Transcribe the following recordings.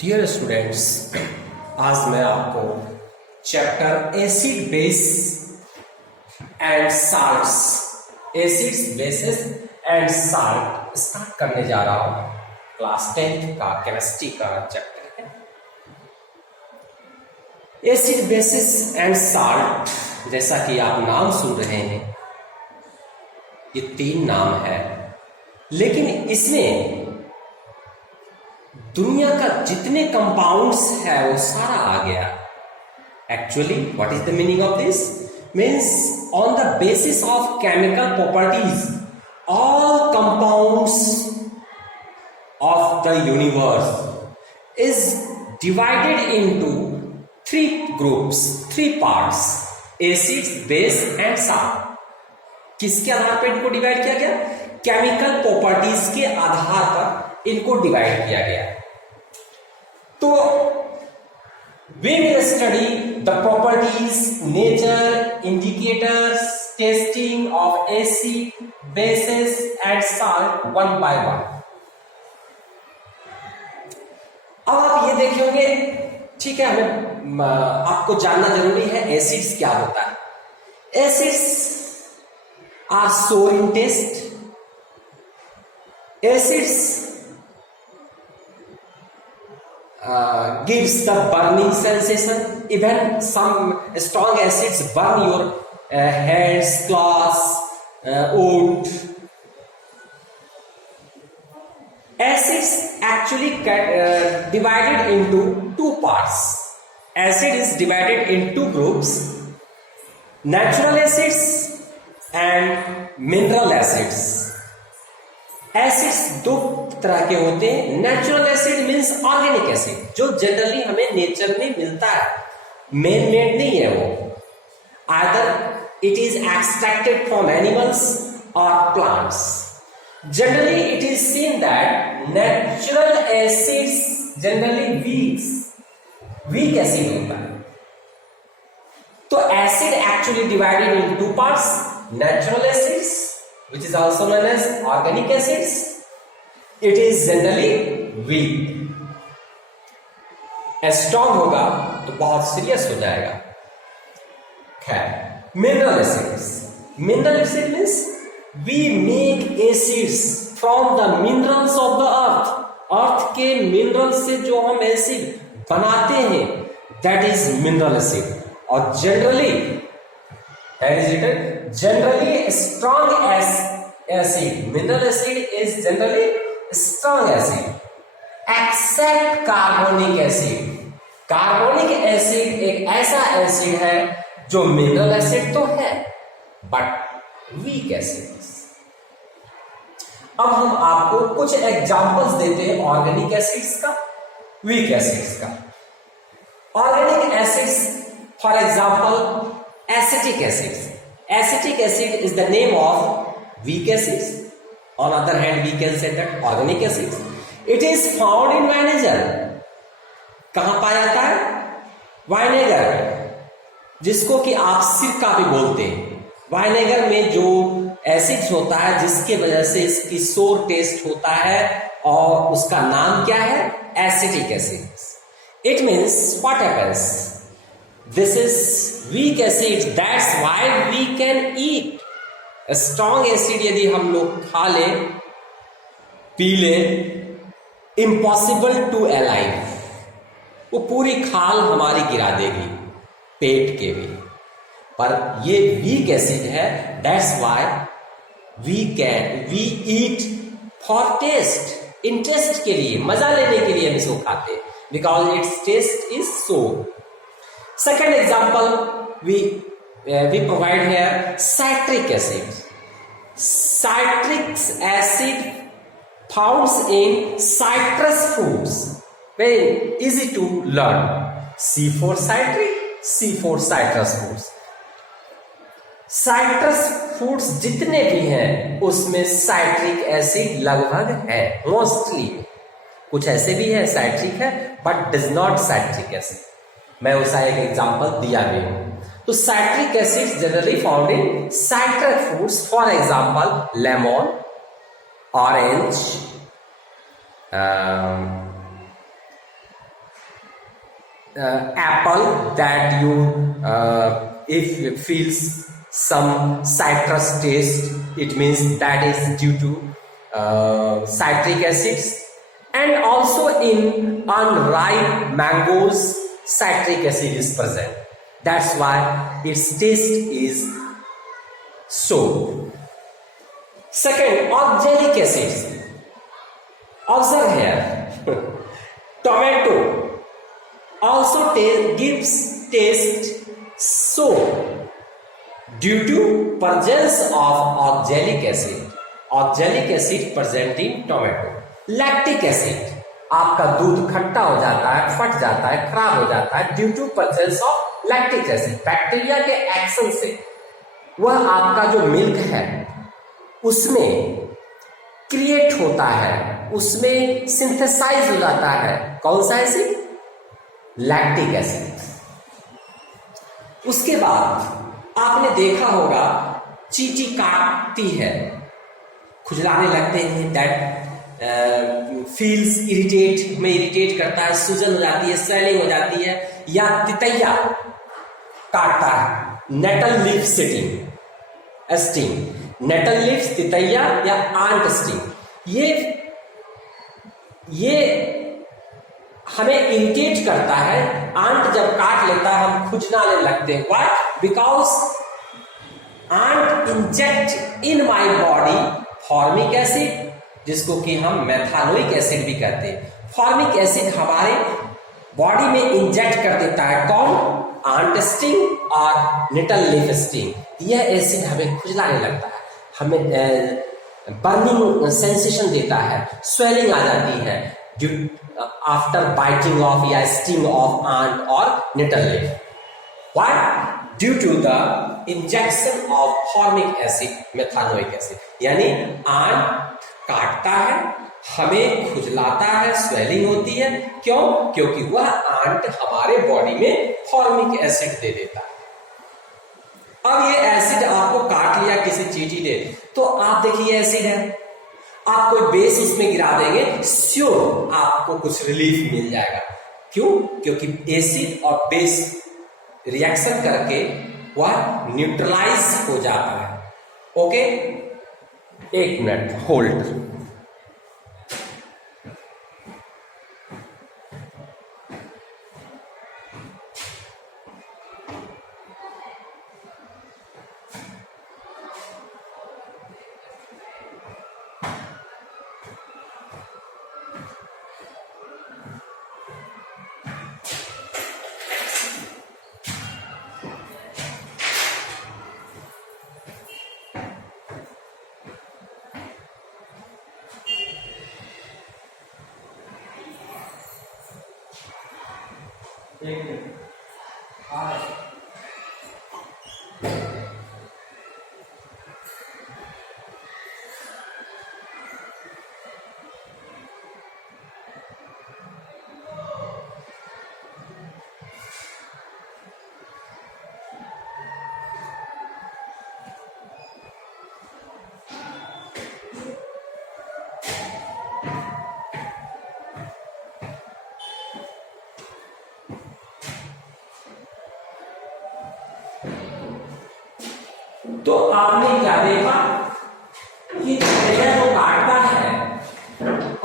Dear students, आज मैं आपको chapter acid base and salts, acids bases and salt start करने जा रहा हूं। क्लास 10th का केमिस्ट्री का चैप्टर है एसिड बेसिस एंड साल्ट। जैसा कि आप नाम सुन रहे हैं, ये 3 नाम है, लेकिन इसमें दुनिया का जितने कंपाउंड्स है वो सारा आ गया। Actually what is the meaning of this? Means on the basis of chemical properties all compounds of the universe is divided into 3 groups, 3 parts, acids, base and salt. किसके आधार पर इनको डिवाइड किया गया? केमिकल प्रॉपर्टीज के आधार पर इनको divide किया गया। तो we will study the properties, nature, indicators, testing of acid, bases and salt one by one। अब आप ये देखेंगे, ठीक है, हमें आपको जानना जरूरी है एसिड्स क्या होता है। Acids are sour in taste. Acids gives the burning sensation. Even some strong acids burn your hands, claws, wood. Acids actually divided into 2 parts. Acid is divided in 2 groups: natural acids and mineral acids. Acids 2 तरह के होते हैं। Natural acid means organic acid, जो generally हमें nature में मिलता है, man made नहीं है वो। Either it is extracted from animals और plants. Generally it is seen that natural acids generally weak acid होता है। तो acid actually divided in 2 parts: natural acids which is also known as organic acids. It is generally weak. Strong होगा तो बहुत serious हो जाएगा। खैर, mineral acids. Mineral acid means we make acids from the minerals of the earth. अर्थ के mineral से जो हम एसिड बनाते हैं, that is mineral acid. और generally strong acid. Mineral acid is generally strong acid except carbonic acid. Carbonic acid एक ऐसा acid है जो मिनरल एसिड तो है बट वीक एसिड। अब हम आपको कुछ एग्जांपल्स देते हैं ऑर्गेनिक एसिड्स का, वीक एसिड्स का। Organic acids, for example acetic acids. Acetic acid is the name of weak acids. On other hand, we can say that organic acids. It is found in vinegar. कहां पाया जाता है? वाइनेगर, जिसको कि आप सिरका भी बोलते हैं। वाइनेगर में जो एसिड्स होता है जिसके वजह से इसकी सोर टेस्ट होता है, और उसका नाम क्या है? Acetic acids. It means what happens? This is weak acid, that's why we can eat. A strong acid यदि हम लोग खा लें, पी लें, impossible to alive, वो पूरी खाल हमारी गिरा देगी, पेट के भी। पर ये weak acid है, that's why we eat for taste, interest के लिए, मजा लेने के लिए हम इसको खाते हैं, because its taste is sour. Second example we provide here citric acid. Citric acid found in citrus fruits. Very easy to learn. C for citric, C for citrus fruits. Citrus fruits जितने भी हैं उसमें citric acid लगभग है, mostly। कुछ ऐसे भी है citric है but does not citric acid। मैं उसका एक एग्जांपल दिया भी हूं। तो citric acid generally found in citrus fruits, for example lemon, orange, apple that you if it feels some citrus taste, it means that is due to citric acids. And also in unripe mangoes citric acid is present, that's why its taste is so. Second, oxalic acids. Observe here tomato also gives taste sour due to presence of oxalic acid. Oxalic acid present in tomato. Lactic acid, आपका दूध खट्टा हो जाता है, फट जाता है, खराब हो जाता है due to presence of lactic acid. Bacteria के एक्शन से वह आपका जो मिल्क है उसमें क्रिएट होता है, उसमें सिंथेसाइज हो जाता है। कौन सा एसिड? Lactic acid. उसके बाद आपने देखा होगा चींटी काटती है, खुजलाने लगते हैं, दैट फील्स इरिटेट में इरिटेट करता है, सूजन हो जाती है, स्वेलिंग हो जाती है। या तितैया काटता है, nettle leaf sting, nettle leaf तितैया या आंट स्टिंग, ये हमें इरिटेट करता है। आंट जब काट लेता है हम खुजलाने लगते हैं। Why? Because ant inject in my body formic acid, जिसको कि हम मेथानोइक एसिड भी कहते हैं। फॉर्मिक एसिड हमारे बॉडी में इंजेक्ट कर देता है। कौन? आंट स्टिंग और नेटल लीफ स्टिंग। यह एसिड हमें खुजलाने लगता है, हमें बर्निंग सेंसेशन देता है, स्वेलिंग आ जाती है आफ्टर बाइटिंग ऑफ या स्टिंग ऑफ आंट और nettle leaf. Why? Due to the injection of formic acid, methanoic acid. यानी आंट काटता है, हमें खुजलाता है, स्वेलिंग होती है। क्यों? क्योंकि वह आंट हमारे बॉडी में फॉर्मिक एसिड दे देता है। अब ये एसिड आपको काट लिया किसी चींटी ने, तो आप देखिए एसिड है, आप कोई बेस उसमें गिरा देंगे, श्योर आपको कुछ रिलीफ मिल जाएगा। क्यों? क्योंकि एसिड और बेस रिएक्शन करके वह न्यूट्रलाइज हो जाता है। ओके, एक मिनट होल्ड। तो आपने क्या देखा कि चिड़िया जो काटता है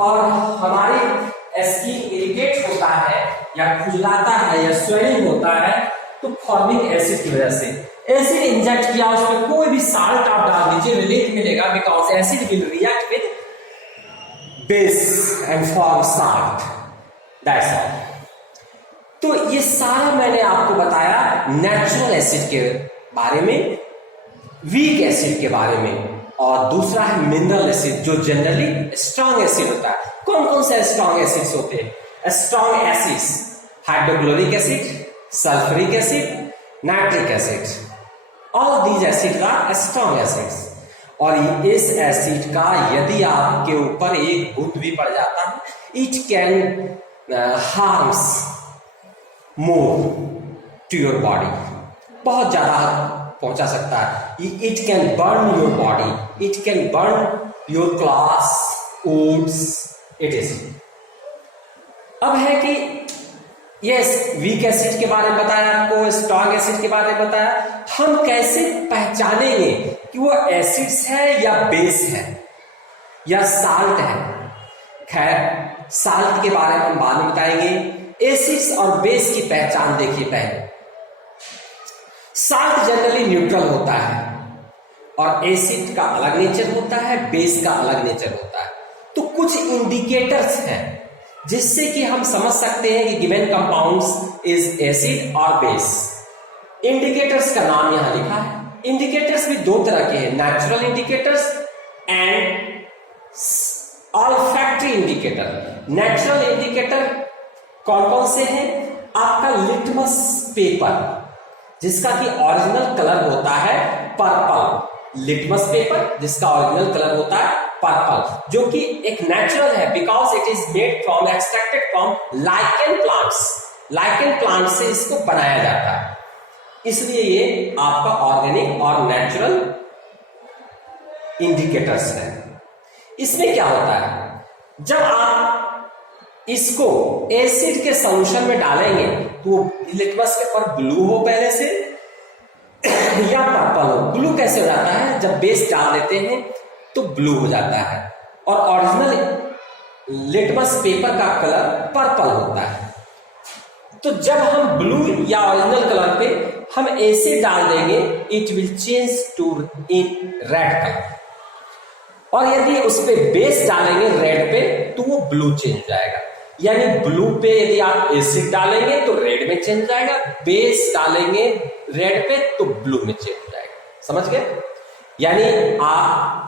और हमारी स्किन इरिटेट होता है या खुजलाता है या स्वेलिंग होता है, तो फॉर्मिक एसिड की वजह से। एसिड इंजेक्ट किया, उसमें कोई भी साल्ट आप डाल दीजिए, रिलीफ मिलेगा, because acid will react with base and form salt, that's all. तो ये सारा मैंने आपको बताया नेचुरल एसिड के बारे में, वीक एसिड के बारे में, और दूसरा है मिनरल एसिड जो जनरली स्ट्रॉन्ग एसिड होता है। कौन कौन से स्ट्रॉन्ग एसिड्स होते हैं? Strong acids hydrochloric acid, sulphuric acid, nitric acid, all these acids are strong acids. और इस एसिड का यदि आपके ऊपर एक बूंद भी पड़ जाता है, it can harms more to your body, बहुत ज्यादा पहुंचा सकता है। It can burn your body, it can burn your clothes, woods, it is. अब है कि यस, वीक एसिड के बारे में बताया आपको, स्ट्रॉन्ग एसिड के बारे में बताया। हम कैसे पहचानेंगे कि वो एसिड्स है या बेस है या साल्ट है? खैर, साल्ट के बारे में हम बाद में बताएंगे। एसिड्स और बेस की पहचान देखिए पहले। साल्ट जनरली न्यूट्रल होता है और एसिड का अलग नेचर होता है, बेस का अलग नेचर होता है। तो कुछ इंडिकेटर्स हैं जिससे कि हम समझ सकते हैं कि गिवन कंपाउंड्स इज एसिड और बेस। इंडिकेटर्स का नाम यहां लिखा है। इंडिकेटर्स भी दो तरह के हैं, natural indicators and olfactory indicator. Natural indicator कौन कौन से हैं? आपका लिटमस पेपर, जिसका कि ओरिजिनल कलर होता है पर्पल। लिटमस पेपर जिसका ओरिजिनल कलर होता है पर्पल, जो कि एक नेचुरल है because it is made from extracted from lichen plants. Lichen plant से इसको बनाया जाता है, इसलिए ये आपका ऑर्गेनिक और नेचुरल इंडिकेटर्स है। इसमें क्या होता है, जब आप इसको एसिड के सॉल्यूशन में डालेंगे तो लिटमस पेपर ब्लू हो पहले से या पर्पल हो। ब्लू कैसे हो जाता है? जब बेस डाल देते हैं तो ब्लू हो जाता है और ओरिजिनल लिटमस पेपर का कलर पर्पल होता है। तो जब हम ब्लू या ओरिजिनल कलर पे हम एसिड डाल देंगे, इट विल चेंज टू इन रेड कलर, और यदि उस पे बेस डालेंगे रेड पे तो वो ब्लू चेंज हो जाएगा। यानी ब्लू पे यदि आप एसिड डालेंगे तो रेड में चेंज हो जाएगा, बेस डालेंगे रेड पे तो ब्लू में चेंज हो जाएगा। समझ गए? यानी आप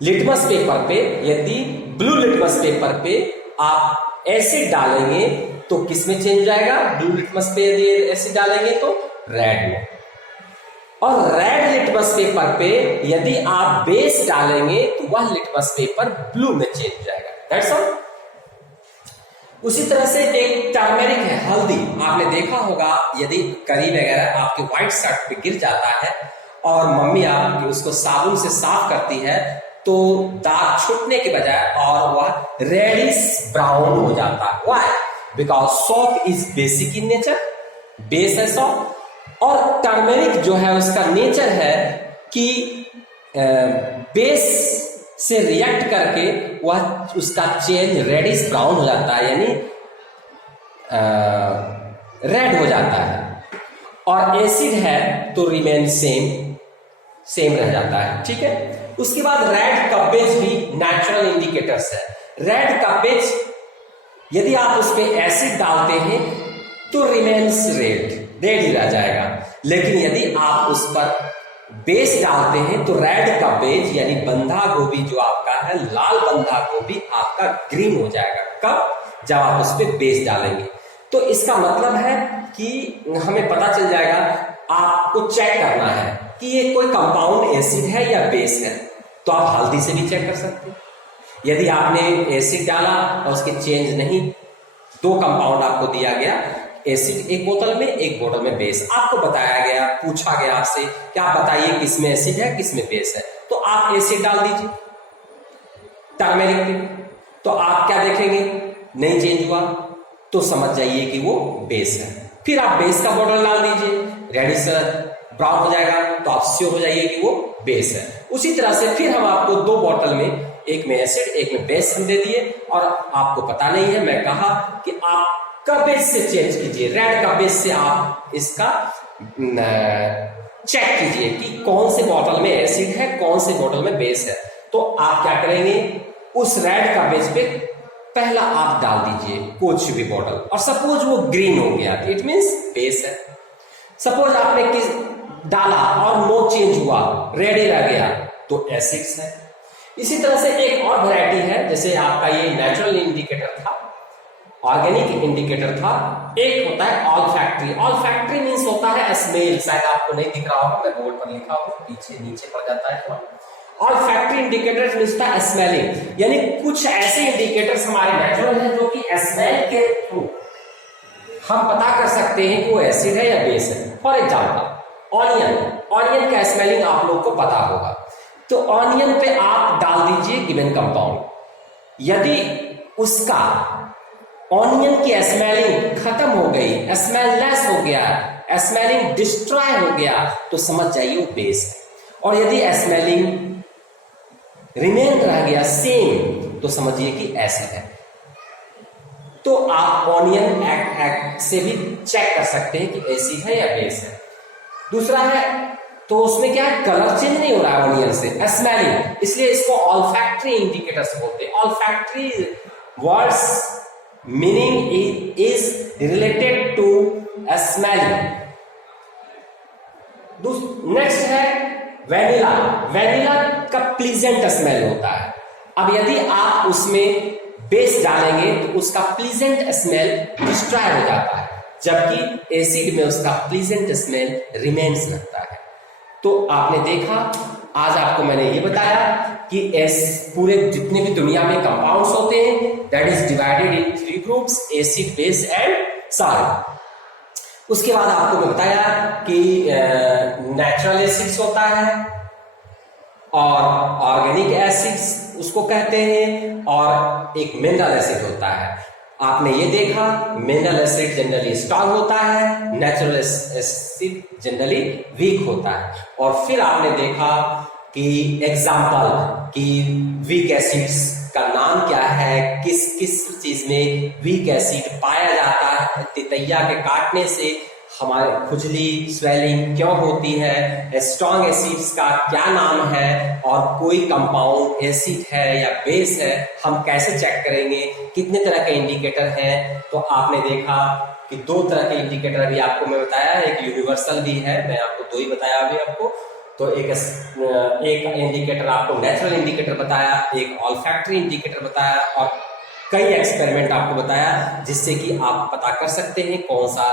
लिटमस पेपर पे, यदि ब्लू लिटमस पेपर पे आप एसिड डालेंगे तो किस में चेंज हो जाएगा? ब्लू लिटमस पे यदि एसिड डालेंगे तो रेड में, और रेड लिटमस पेपर पे यदि आप बेस डालेंगे तो वह लिटमस पेपर ब्लू में चेंज हो जाएगा। That's all. उसी तरह से एक टर्मेरिक है, हल्दी। आपने देखा होगा यदि करी वगैरह आपके व्हाइट शर्ट पे गिर जाता है और मम्मी आपकी उसको साबुन से साफ करती है तो दाग छूटने के बजाय और वह रेडिश ब्राउन हो जाता है। Why? Because shop is basic in nature, base है सॉप। और टर्मेरिक जो है उसका नेचर है कि बेस से रिएक्ट करके वह उसका चेंज रेडिश ब्राउन हो जाता है, यानी रेड हो जाता है। और एसिड है तो रिमेन सेम रह जाता है। ठीक है। उसके बाद रेड कपेज भी नेचुरल इंडिकेटर्स है। रेड कपेज यदि आप उस पर एसिड डालते हैं तो रिमेन्स रेड ही रह जाएगा, लेकिन यदि आप उस पर बेस डालते हैं तो रेड कपेज यानी बंधा गोभी जो आपका है, लाल बंधा गोभी आपका ग्रीन हो जाएगा। कब? जब आप उस पर बेस डालेंगे। तो इसका मतलब है कि हमें पता चल जाएगा, आपको चेक करना है कि ये कोई कंपाउंड एसिड है या बेस है, तो आप हल्दी से भी चेक कर सकते हैं। यदि आपने एसिड डाला और उसके चेंज नहीं, दो कंपाउंड आपको दिया गया, एसिड एक बोतल में, एक बोतल में बेस, आपको बताया गया, पूछा गया आपसे कि आप बताइए किसमें एसिड है किसमें बेस है, तो आप एसिड डाल दीजिए टर्मेरिक पे, तो आप क्या देखेंगे? नहीं चेंज हुआ तो समझ जाइए कि वो बेस है। फिर आप बेस का बॉटल डाल दीजिए, रेडिश ब्राउन हो जाएगा तो आप श्योर हो जाइए कि वो बेस है। उसी तरह से फिर हम आपको दो बॉटल में, एक में एसिड एक में बेस हम दे दिए, और आपको पता नहीं है, मैं कहा कि आप कपेज से चेंज कीजिए, रेड कपेज से आप इसका चेक कीजिए कि कौन से बॉटल में एसिड है कौन से बॉटल में बेस है। तो आप क्या करेंगे, उस रेड कपेज पे पहला आप डाल दीजिए कुछ भी बॉटल, और सपोज वो ग्रीन हो गया, इट मींस बेस है। सपोज आपने किस डाला और नो चेंज हुआ, रेड ही रह गया, तो एसिड्स है। इसी तरह से एक और वैरायटी है, जैसे आपका ये नेचुरल इंडिकेटर था, ऑर्गेनिक इंडिकेटर था, एक होता है ऑल्फैक्टरी। ऑल्फैक्टरी मींस होता है स्मेल, शायद आपको नहीं दिख रहा होगा, मैं बोर्ड पर लिखा हूं, पीछे नीचे पड़ जाता है थोड़ा। ऑल्फैक्टरी इंडिकेटर्स मींस होता है स्मेलिंग, यानी कुछ ऐसे इंडिकेटर्स हमारे नेचुरल हैं जो कि स्मेल के थ्रू हम पता कर सकते हैं कि वो एसिड है या बेस है। फॉर एग्जाम्पल ऑनियन का स्मेलिंग आप लोग को पता होगा, तो ऑनियन पे आप डाल दीजिए गिवन कंपाउंड, यदि उसका ऑनियन की स्मेलिंग खत्म हो गई, स्मेललेस हो गया, स्मेलिंग डिस्ट्रॉय हो गया, तो समझ जाइए वो बेस है। और यदि स्मेलिंग रिमेन रह गया सेम, तो समझिए कि एसिड है। तो आप ऑनियन एक्ट से भी चेक कर सकते हैं कि एसिड है या बेस है। दूसरा है, तो उसमें क्या है, कलर चेंज नहीं हो रहा है ऑनियन से, स्मेलिंग, इसलिए इसको ऑल्फैक्टरी इंडिकेटर्स बोलते हैं। Olfactory words meaning is related to smelling. Next है वैनिला। वैनिला का प्लीजेंट स्मेल होता है। अब यदि आप उसमें बेस डालेंगे तो उसका प्लीजेंट स्मेल डिस्ट्रॉय हो जाता है, जबकि एसिड में उसका प्लीजेंट स्मेल रिमेन्स लगता है। तो आपने देखा, आज आपको मैंने ये बताया कि पूरे जितने भी दुनिया में कंपाउंड्स होते हैं, that is divided in 3 groups, acid, base and salt. उसके बाद आपको मैं बताया कि नेचुरल एसिड्स होता है और ऑर्गेनिक एसिड्स उसको कहते हैं, और एक मिनरल एसिड होता है। आपने ये देखा, मिनरल एसिड जनरली स्ट्रांग होता है, नेचुरल एसिड जनरली वीक होता है। और फिर आपने देखा कि एग्जाम्पल कि वीक एसिड्स का नाम क्या है, किस किस चीज में वीक एसिड पाया जाता है, तितैया के काटने से हमारे खुजली स्वेलिंग क्यों होती है, स्ट्रॉन्ग एसिड्स का क्या नाम है, और कोई कंपाउंड एसिड है या बेस है हम कैसे चेक करेंगे, कितने तरह के इंडिकेटर हैं। तो आपने देखा कि 2 तरह के इंडिकेटर अभी आपको मैं बताया, एक यूनिवर्सल भी है, मैं आपको 2 ही बताया अभी आपको। तो एक इंडिकेटर आपको नेचुरल इंडिकेटर बताया, एक ऑल्फैक्टरी इंडिकेटर बताया, और कई एक्सपेरिमेंट आपको बताया जिससे कि आप पता कर सकते हैं कौन सा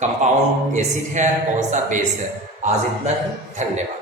कंपाउंड एसिड है, कौन सा बेस है। आज इतना ही, धन्यवाद।